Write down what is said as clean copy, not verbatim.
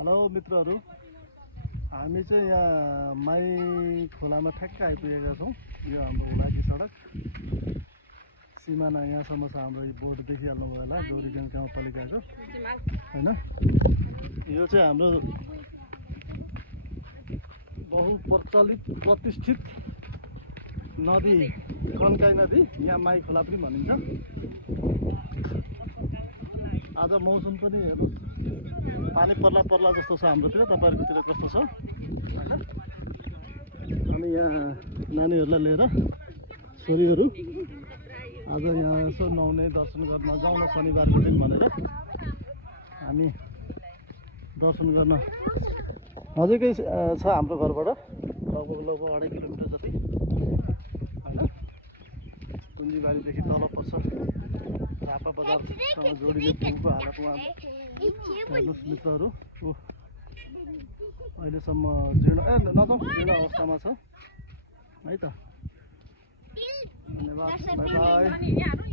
Hello मित्रहरू, हामी चाहिँ यहाँ माई खोलामा ठ्याक्क आइपुगेका छौँ। यो हाम्रो हुलाकी सडक सिमाना यहाँसम्म छ। हाम्रो यो बोर्ड देखिहाल्नुभयो होला, गौरीगञ्ज गाउँपालिकाको होइन। यो चाहिँ हाम्रो बहुप्रचलित प्रतिष्ठित नदी कन्काई नदी, यहाँ माई खोला पनि भनिन्छ। आज मौसम पनि हेर्नु, पानी पर्ला पर्ला जस्तो छ हाम्रोतिर। तपाईँहरूकोतिर कस्तो छ होइन? अनि यहाँ नानीहरूलाई लिएर छोरीहरू आज यहाँ यसो नुहाउने दर्शन गर्न जाउँ न शनिबारको दिन भनेर हामी दर्शन गर्न नजिकै छ हाम्रो घरबाट, लगभग 2.5 किलोमिटर जति होइन। टुन्जीबारीदेखि तल पर्छ, झापा बजारसँग जोडिने पुलको हालतमा हेर्नुहोस् मित्रहरू। अहिलेसम्म जीर्ण जीर्ण अवस्थामा छ है त। धन्यवाद, बाई बाई।